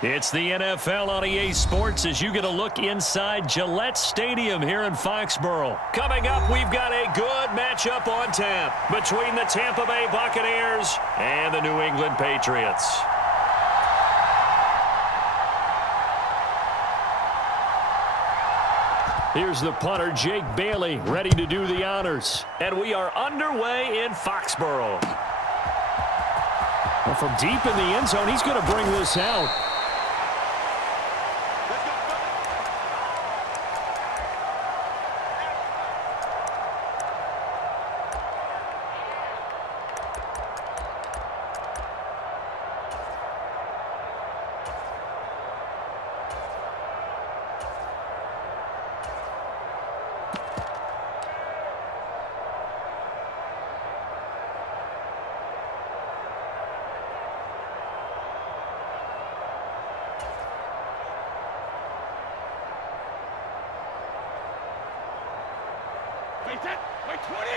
It's the NFL on EA Sports as you get a look inside Gillette Stadium here in Foxborough. Coming up, we've got a good matchup on tap between the Tampa Bay Buccaneers and the New England Patriots. Here's the punter, Jake Bailey, ready to do the honors. And we are underway in Foxborough. Well, from deep in the end zone, he's going to bring this out. Wait, 20!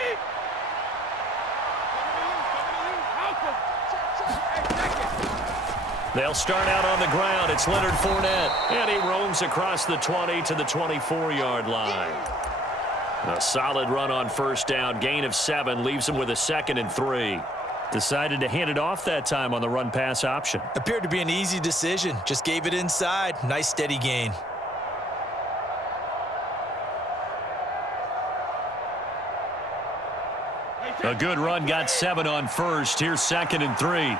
They'll start out on the ground. It's Leonard Fournette. And he roams across the 20 to the 24-yard line. A solid run on first down. Gain of 7 leaves him with a 2nd and 3. Decided to hand it off that time on the run-pass option. Appeared to be an easy decision. Just gave it inside. Nice steady gain. A good run, got 7 on first. Here's 2nd and 3.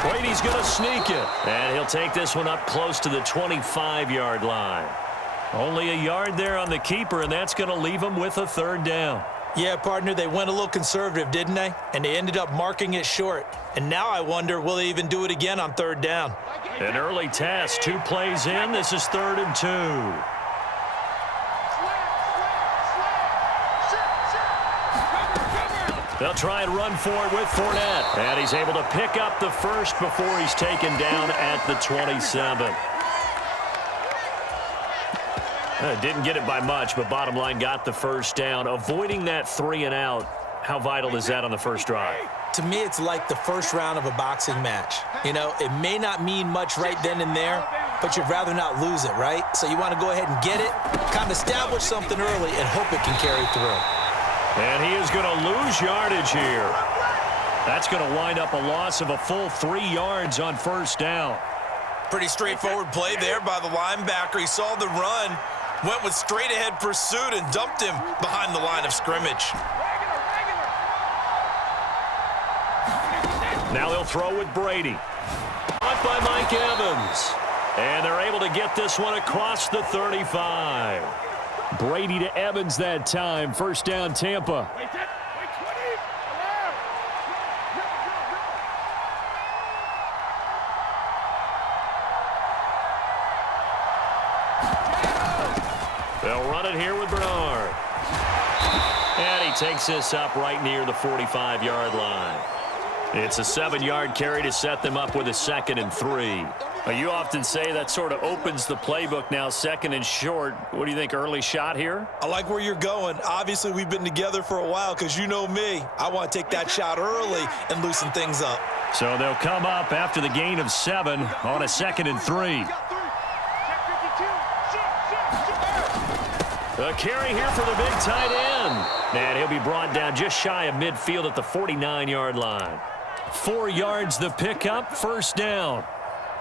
Brady's going to sneak it. And he'll take this one up close to the 25-yard line. Only a yard there on the keeper, and that's going to leave him with a 3rd down. Yeah, partner, they went a little conservative, didn't they? And they ended up marking it short. And now I wonder, will they even do it again on 3rd down? An early test, 2 plays in. This is 3rd and 2. They'll try and run for it with Fournette. And he's able to pick up the first before he's taken down at the 27. Didn't get it by much, but bottom line got the first down. Avoiding that 3 and out, how vital is that on the first drive? To me, it's like the first round of a boxing match. You know, it may not mean much right then and there, but you'd rather not lose it, right? So you want to go ahead and get it, kind of establish something early, and hope it can carry through. And he is going to lose yardage here. That's going to wind up a loss of a full 3 yards on first down. Pretty straightforward play there by the linebacker. He saw the run, went with straight-ahead pursuit, and dumped him behind the line of scrimmage. Now they'll throw with Brady. Caught by Mike Evans. And they're able to get this one across the 35. Brady to Evans that time. First down, Tampa. They'll run it here with Bernard. And he takes this up right near the 45-yard line. It's a 7-yard carry to set them up with a 2nd and 3. You often say that sort of opens the playbook now, 2nd and short. What do you think, early shot here? I like where you're going. Obviously, we've been together for a while because you know me. I want to take that shot early and loosen things up. So they'll come up after the gain of 7 on a 2nd and 3. A carry here for the big tight end. And he'll be brought down just shy of midfield at the 49-yard line. 4 yards the pickup, first down.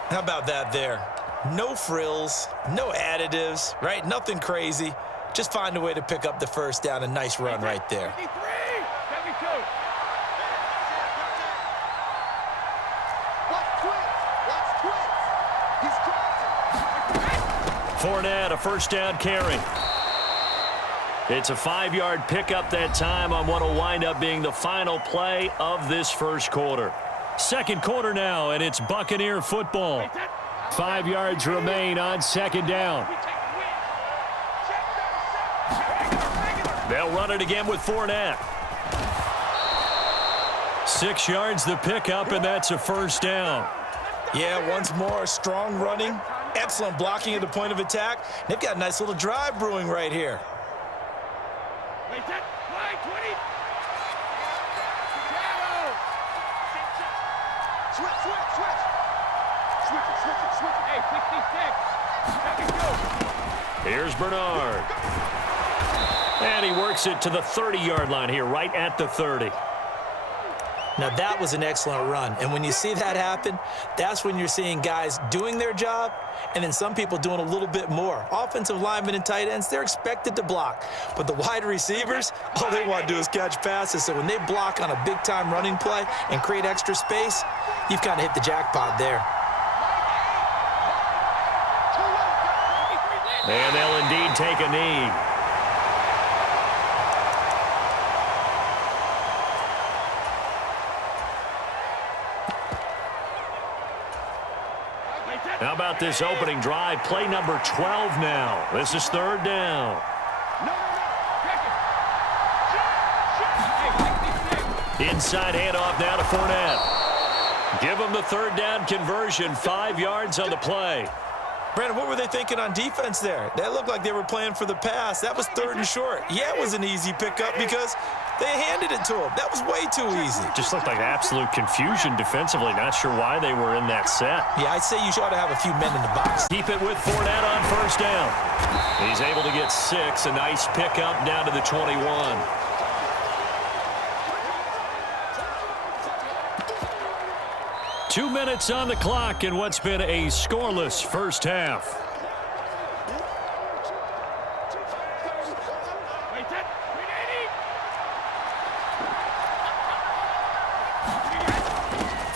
How about that there? No frills, no additives, right? Nothing crazy. Just find a way to pick up the first down. A nice run right there. Fournette, a first down carry. It's a 5-yard pickup that time on what will wind up being the final play of this first quarter. Second quarter now, and it's Buccaneer football. 5 yards remain on 2nd down. They'll run it again with Fournette. 6 yards the pickup, and that's a first down. Yeah, once more, strong running, excellent blocking at the point of attack. They've got a nice little drive brewing right here. Hey, 66. Second go. Here's Bernard. And he works it to the 30-yard line here, right at the 30. Now, that was an excellent run. And when you see that happen, that's when you're seeing guys doing their job and then some people doing a little bit more. Offensive linemen and tight ends, they're expected to block. But the wide receivers, all they want to do is catch passes. So when they block on a big-time running play and create extra space, you've kind of hit the jackpot there. And they'll indeed take a knee. How about this opening drive? Play number 12 now. This is third down. Inside handoff now to Fournette. Give him the third down conversion, 5 yards on the play. Brandon, what were they thinking on defense there? That looked like they were playing for the pass. That was third and short. Yeah, it was an easy pickup because they handed it to him. That was way too easy. Just looked like absolute confusion defensively. Not sure why they were in that set. Yeah, I'd say you ought to have a few men in the box. Keep it with Fournette on first down. He's able to get 6. A nice pickup down to the 21. Two minutes on the clock in what's been a scoreless first half.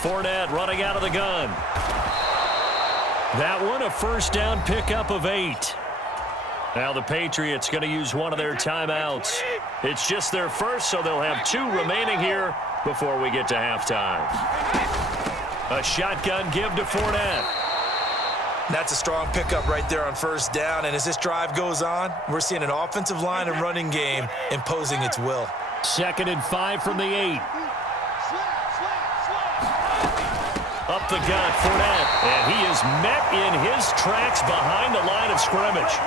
Fournette running out of the gun. That one a first down pickup of 8. Now the Patriots going to use one of their timeouts. It's just their first, so they'll have 2 remaining here before we get to halftime. A shotgun give to Fournette. That's a strong pickup right there on first down. And as this drive goes on, we're seeing an offensive line and running game imposing its will. 2nd and 5 from the 8. Up the gut, Fournette. And he is met in his tracks behind the line of scrimmage.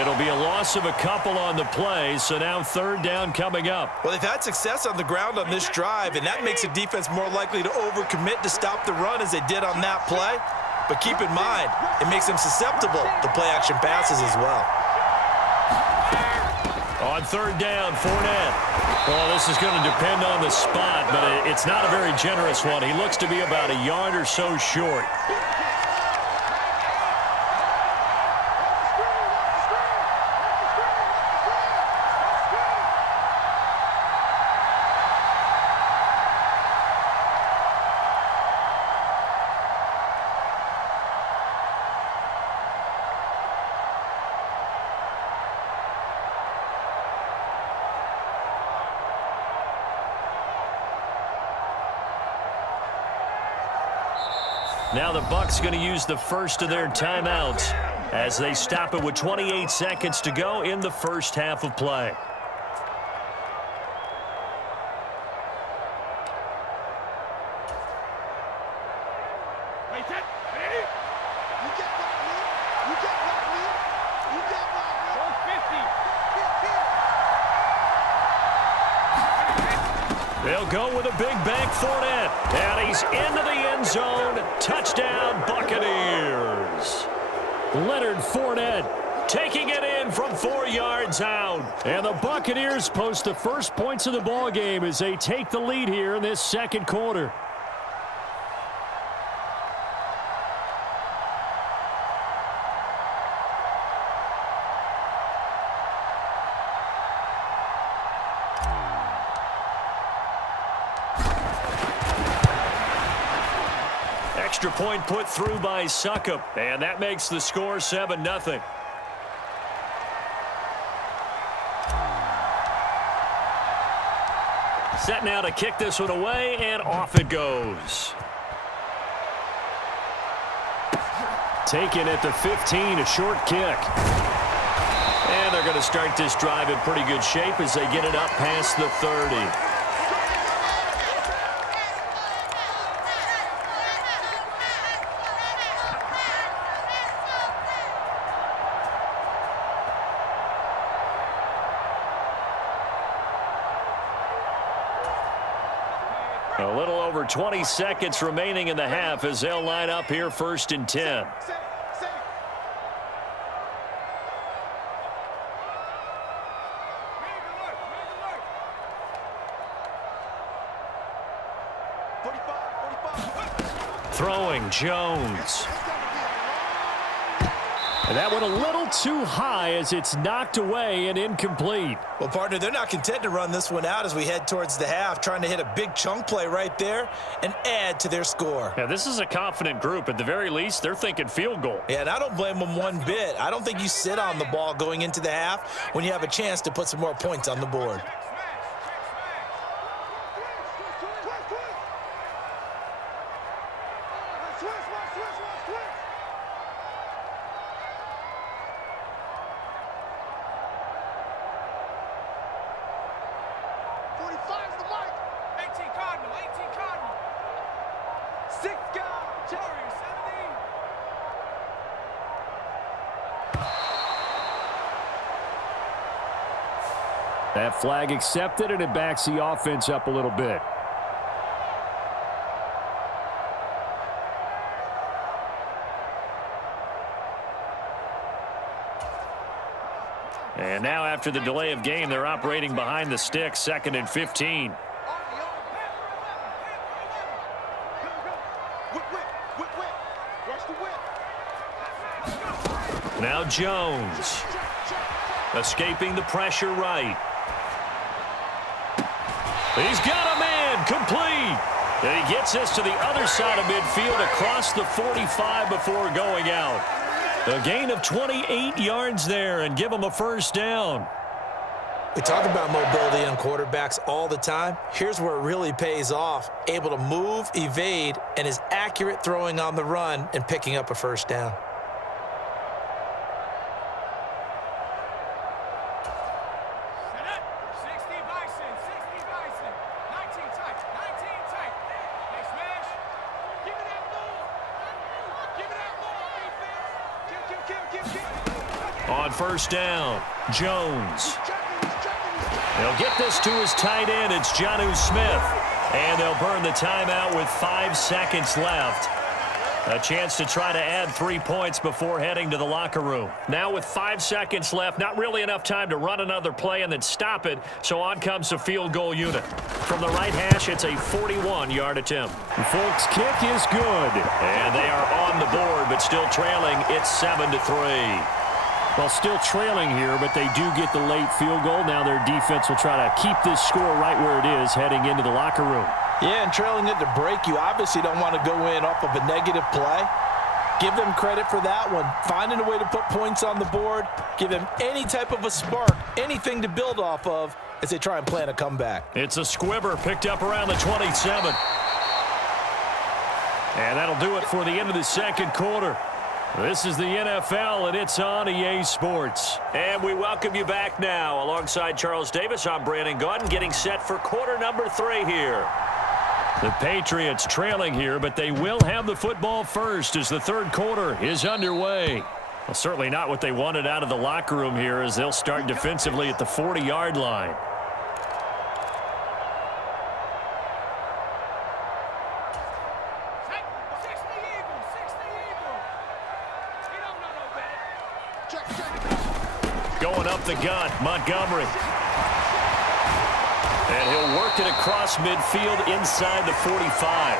It'll be a loss of a couple on the play, so now third down coming up. Well, they've had success on the ground on this drive, and that makes the defense more likely to overcommit to stop the run as they did on that play. But keep in mind, it makes them susceptible to play-action passes as well. On third down, Fournette. Well, this is going to depend on the spot, but it's not a very generous one. He looks to be about a yard or so short. Now the Bucs going to use the first of their timeouts as they stop it with 28 seconds to go in the first half of play. They'll go with a big bank Fournette. And he's into the end zone. Touchdown, Buccaneers. Leonard Fournette taking it in from 4 yards out. And the Buccaneers post the first points of the ball game as they take the lead here in this second quarter. Extra point put through by Succop, and that makes the score 7-0. Set now to kick this one away, and off it goes. Taken at the 15, a short kick. And they're going to start this drive in pretty good shape as they get it up past the 30. A little over 20 seconds remaining in the half as they'll line up here 1st and 10. Throwing Jones. And that went a little too high as it's knocked away and incomplete. Well, partner, they're not content to run this one out as we head towards the half, trying to hit a big chunk play right there and add to their score. Yeah, this is a confident group. At the very least, they're thinking field goal. Yeah, and I don't blame them one bit. I don't think you sit on the ball going into the half when you have a chance to put some more points on the board. That flag accepted, and it backs the offense up a little bit. And now after the delay of game, they're operating behind the sticks, 2nd and 15. Now Jones. Escaping the pressure right. He's got a man, complete. And he gets this to the other side of midfield across the 45 before going out. A gain of 28 yards there and give him a 1st down. We talk about mobility on quarterbacks all the time. Here's where it really pays off. Able to move, evade, and is accurate throwing on the run and picking up a 1st down. On 1st down, Jones. They'll get this to his tight end. It's Jonnu Smith. And they'll burn the timeout with 5 seconds left. A chance to try to add 3 points before heading to the locker room. Now with 5 seconds left, not really enough time to run another play and then stop it. So on comes the field goal unit. From the right hash, it's a 41-yard attempt. The Folks' kick is good. And they are on the board, but still trailing. It's 7-3. Well, still trailing here, but they do get the late field goal. Now their defense will try to keep this score right where it is heading into the locker room. Yeah, and trailing it to break, you obviously don't want to go in off of a negative play. Give them credit for that one. Finding a way to put points on the board, give them any type of a spark, anything to build off of as they try and plan a comeback. It's a squibber picked up around the 27. And that'll do it for the end of the 2nd quarter. This is the NFL, and it's on EA Sports. And we welcome you back now. Alongside Charles Davis, I'm Brandon Gaudin, getting set for quarter number 3 here. The Patriots trailing here, but they will have the football first as the 3rd quarter is underway. Well, certainly not what they wanted out of the locker room here as they'll start defensively at the 40-yard line. Going up the gut, Montgomery. And he'll work it across midfield inside the 45.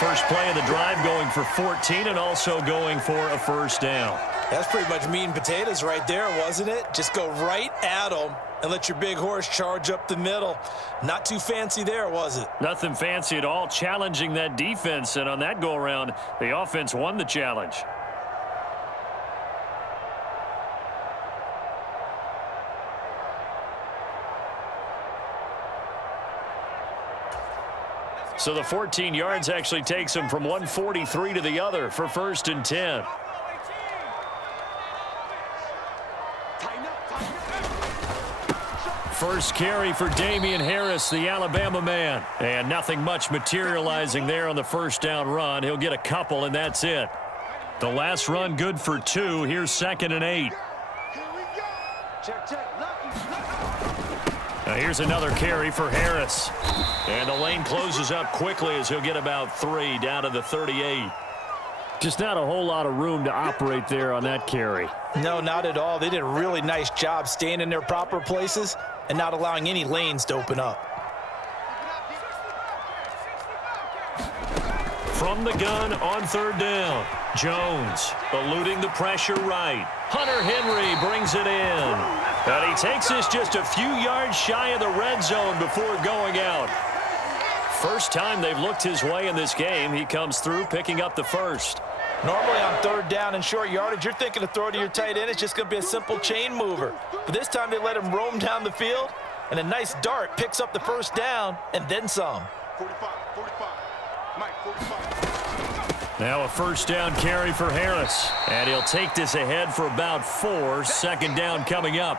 First play of the drive going for 14 and also going for a 1st down. That's pretty much meat and potatoes right there, wasn't it? Just go right at them and let your big horse charge up the middle. Not too fancy there, was it? Nothing fancy at all, challenging that defense. And on that go-around, the offense won the challenge. So the 14 yards actually takes him from 143 to the other for 1st and 10. First carry for Damian Harris, the Alabama man. And nothing much materializing there on the 1st down run. He'll get a couple, and that's it. The last run good for 2. Here's 2nd and 8. Now here's another carry for Harris. And the lane closes up quickly as he'll get about 3 down to the 38. Just not a whole lot of room to operate there on that carry. No, not at all. They did a really nice job staying in their proper places and not allowing any lanes to open up. From the gun on 3rd down. Jones eluding the pressure right. Hunter Henry brings it in. And he takes this just a few yards shy of the red zone before going out. First time they've looked his way in this game. He comes through picking up the first. Normally on 3rd down and short yardage, you're thinking to throw to your tight end. It's just going to be a simple chain mover. But this time they let him roam down the field, and a nice dart picks up the first down and then some. 45. Mike, 45. Now a first down carry for Harris. And he'll take this ahead for about 4. 2nd down coming up.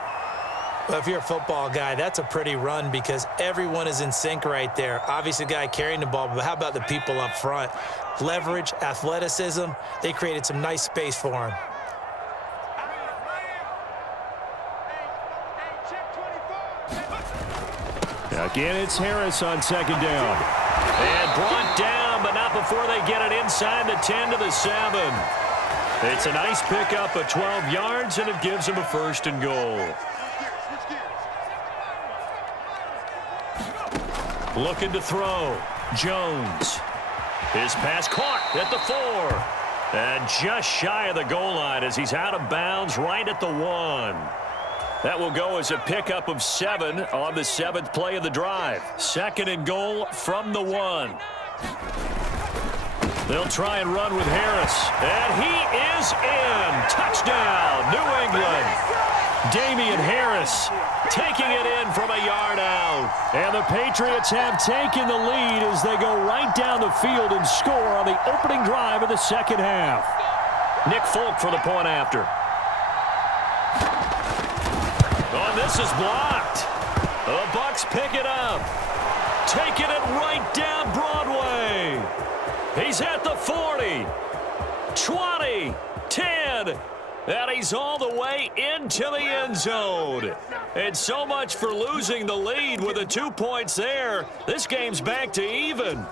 Well, if you're a football guy, that's a pretty run because everyone is in sync right there. Obviously, the guy carrying the ball, but how about the people up front? Leverage, athleticism, they created some nice space for him. Again, it's Harris on 2nd down. And brought down, but not before they get it inside the 10 to the 7. It's a nice pickup of 12 yards, and it gives him a 1st and goal. Looking to throw. Jones. His pass caught at the 4. And just shy of the goal line as he's out of bounds right at the 1. That will go as a pickup of 7 on the 7th play of the drive. 2nd and goal from the 1. They'll try and run with Harris. And he is in. Touchdown, New England. Damian Harris taking it in from a yard out. And the Patriots have taken the lead as they go right down the field and score on the opening drive of the 2nd half. Nick Folk for the point after. Oh, this is blocked. The Bucs pick it up. Taking it right down Broadway. He's at the 40. 20. 10. And he's all the way into the end zone. And so much for losing the lead with the 2 points there. This game's back to even.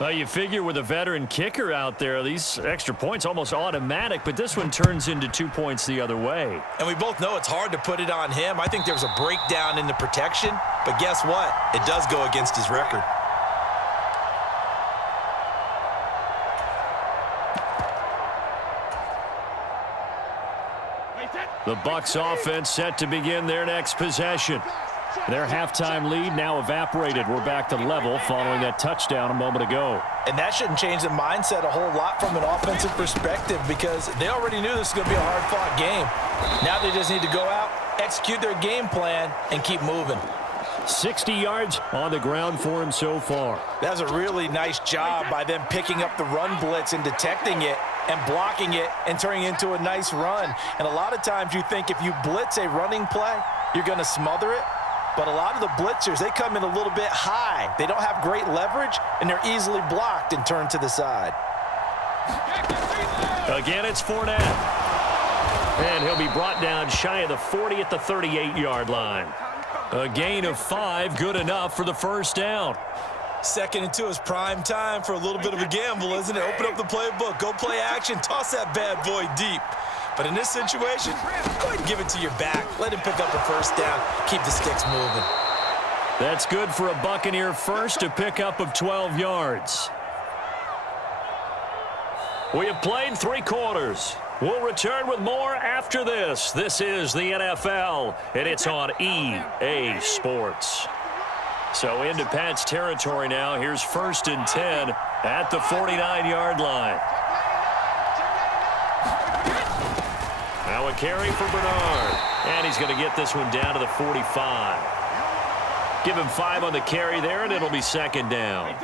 Well, you figure with a veteran kicker out there, these extra points almost automatic, but this one turns into 2 points the other way. And we both know it's hard to put it on him. I think there was a breakdown in the protection, but guess what? It does go against his record. The Bucs offense set to begin their next possession. Their halftime lead now evaporated. We're back to level following that touchdown a moment ago. And that shouldn't change the mindset a whole lot from an offensive perspective because they already knew this was going to be a hard-fought game. Now they just need to go out, execute their game plan, and keep moving. 60 yards on the ground for him so far. That was a really nice job by them picking up the run blitz and detecting it and blocking it and turning it into a nice run. And a lot of times you think if you blitz a running play, you're going to smother it. But a lot of the blitzers, they come in a little bit high. They don't have great leverage, and they're easily blocked and turned to the side. Again, it's Fournette. And he'll be brought down shy of the 40 at the 38-yard line. A gain of 5, good enough for the first down. 2nd and 2 is prime time for a little bit of a gamble, isn't it? Open up the playbook, go play action, toss that bad boy deep. But in this situation, go ahead and give it to your back. Let him pick up a first down. Keep the sticks moving. That's good for a Buccaneer first, a pickup of 12 yards. We have played 3 quarters. We'll return with more after this. This is the NFL, and it's on EA Sports. So into Pat's territory now. Here's 1st and 10 at the 49-yard line. Now a carry for Bernard. And he's going to get this one down to the 45. Give him 5 on the carry there, and it'll be 2nd down.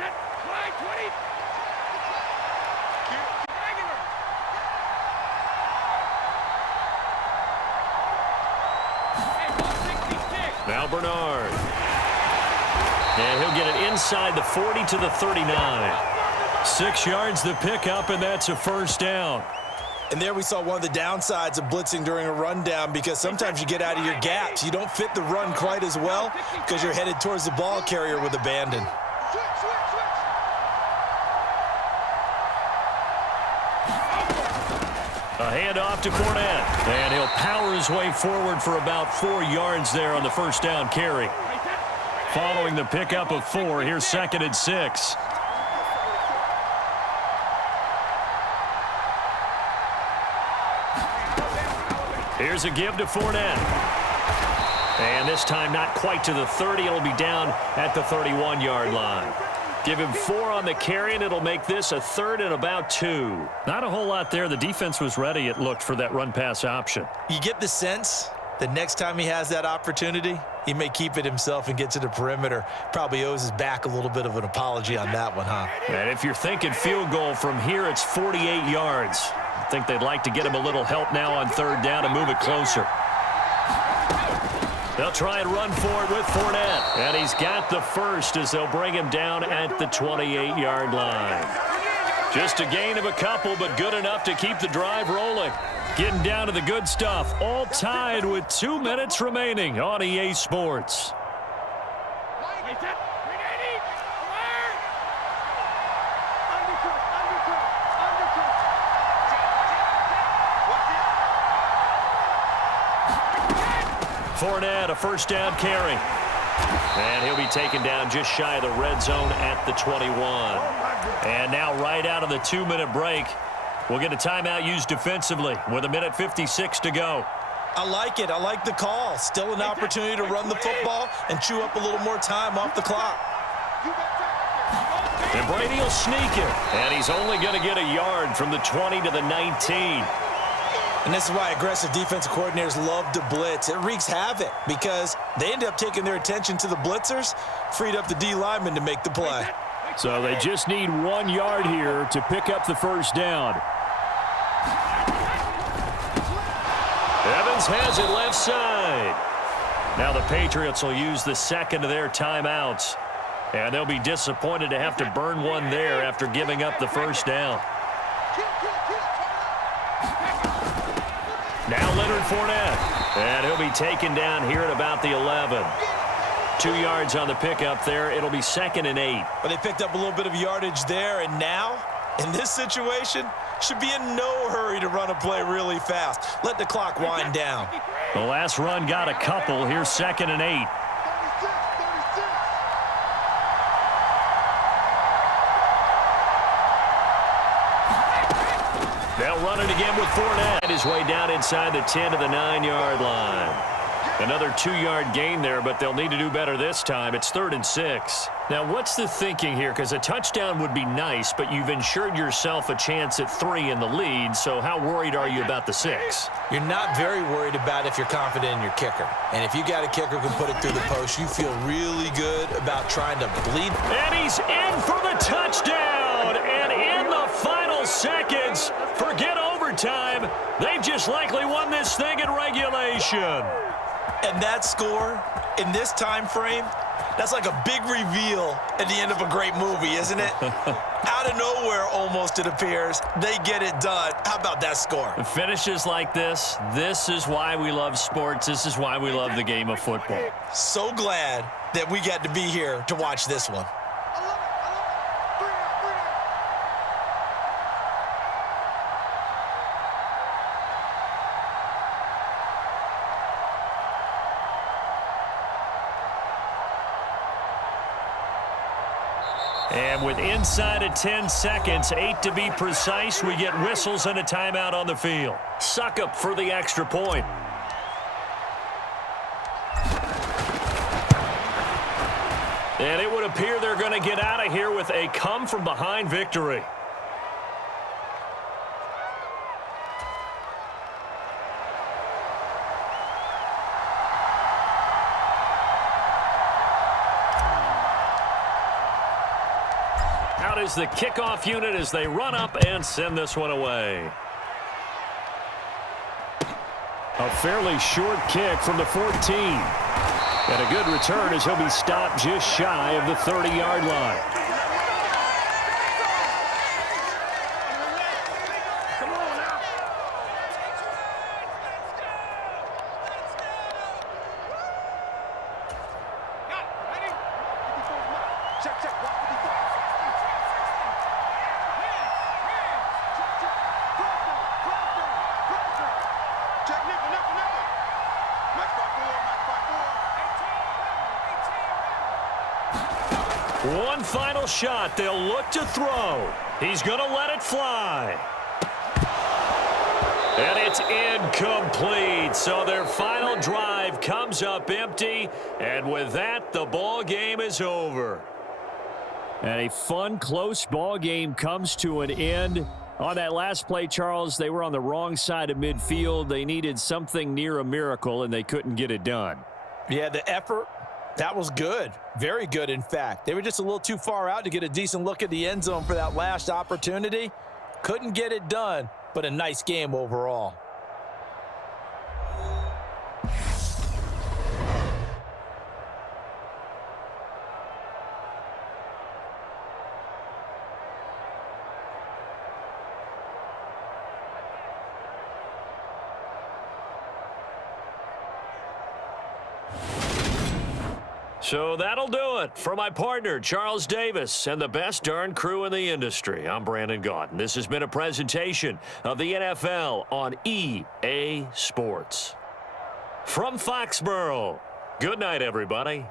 Now Bernard. And he'll get it inside the 40 to the 39. 6 yards the pickup, and that's a first down. And there we saw one of the downsides of blitzing during a rundown, because sometimes you get out of your gaps. You don't fit the run quite as well because you're headed towards the ball carrier with abandon. A handoff to Fournette, and he'll power his way forward for about 4 yards there on the first down carry. Following the pickup of 4, here's 2nd and 6. Here's a give to Fournette. And this time not quite to the 30. It'll be down at the 31-yard line. Give him 4 on the carry, and it'll make this a 3rd and about 2. Not a whole lot there. The defense was ready, it looked, for that run-pass option. You get the sense that next time he has that opportunity, he may keep it himself and get to the perimeter. Probably owes his back a little bit of an apology on that one, huh? And if you're thinking field goal from here, it's 48 yards. I think they'd like to get him a little help now on 3rd down and move it closer. They'll try and run for it with Fournette. And he's got the first as they'll bring him down at the 28-yard line. Just a gain of a couple, but good enough to keep the drive rolling. Getting down to the good stuff. All tied with 2 minutes remaining on EA Sports. Fournette, a first down carry. And he'll be taken down just shy of the red zone at the 21. And now right out of the 2-minute break, we'll get a timeout used defensively with 1:56 to go. I like it. I like the call. Still an opportunity to run the football and chew up a little more time off the clock. And Brady will sneak it. And he's only going to get a yard from the 20 to the 19. And this is why aggressive defensive coordinators love to blitz. It wreaks havoc because they end up taking their attention to the blitzers, freed up the D lineman to make the play. So they just need 1 yard here to pick up the first down. Evans has it left side. Now the Patriots will use the second of their timeouts. And they'll be disappointed to have to burn one there after giving up the first down. Now Leonard Fournette. And he'll be taken down here at about the 11. 2 yards on the pickup there. It'll be 2nd and 8. But they picked up a little bit of yardage there, and now, in this situation, should be in no hurry to run a play really fast. Let the clock wind down. The last run got a couple. Here's 2nd and 8. They'll run it again with Fournette. His way down inside the 10 to the 9-yard line. Another 2-yard gain there, but they'll need to do better this time. It's 3rd and 6. Now, what's the thinking here? Because a touchdown would be nice, but you've ensured yourself a chance at 3 in the lead, so how worried are you about the 6? You're not very worried about if you're confident in your kicker. And if you got a kicker who can put it through the post, you feel really good about trying to bleed. And he's in for the touchdown! And in the final seconds, forget overtime. They've just likely won this thing in regulation. And that score, in this time frame, that's like a big reveal at the end of a great movie, isn't it? Out of nowhere, almost, it appears, they get it done. How about that score? Finishes like this is why we love sports. This is why we love the game of football. So glad that we got to be here to watch this one. And with inside of 10 seconds, 8 to be precise, we get whistles and a timeout on the field. Suck up for the extra point. And it would appear they're going to get out of here with a come-from-behind victory. Out is the kickoff unit as they run up and send this one away. A fairly short kick from the 14. And a good return as he'll be stopped just shy of the 30-yard line. Check, check. 155. Check, nickel, nickel, nickel. Max 5-4, Max 5-4. One final shot. They'll look to throw. He's going to let it fly. And it's incomplete. So their final drive comes up empty. And with that, the ball game is over. And a fun, close ball game comes to an end. On that last play, Charles, they were on the wrong side of midfield. They needed something near a miracle, and they couldn't get it done. Yeah, the effort, that was good. Very good, in fact. They were just a little too far out to get a decent look at the end zone for that last opportunity. Couldn't get it done, but a nice game overall. So that'll do it. For my partner, Charles Davis, and the best darn crew in the industry, I'm Brandon Gaudin. This has been a presentation of the NFL on EA Sports. From Foxborough, good night, everybody.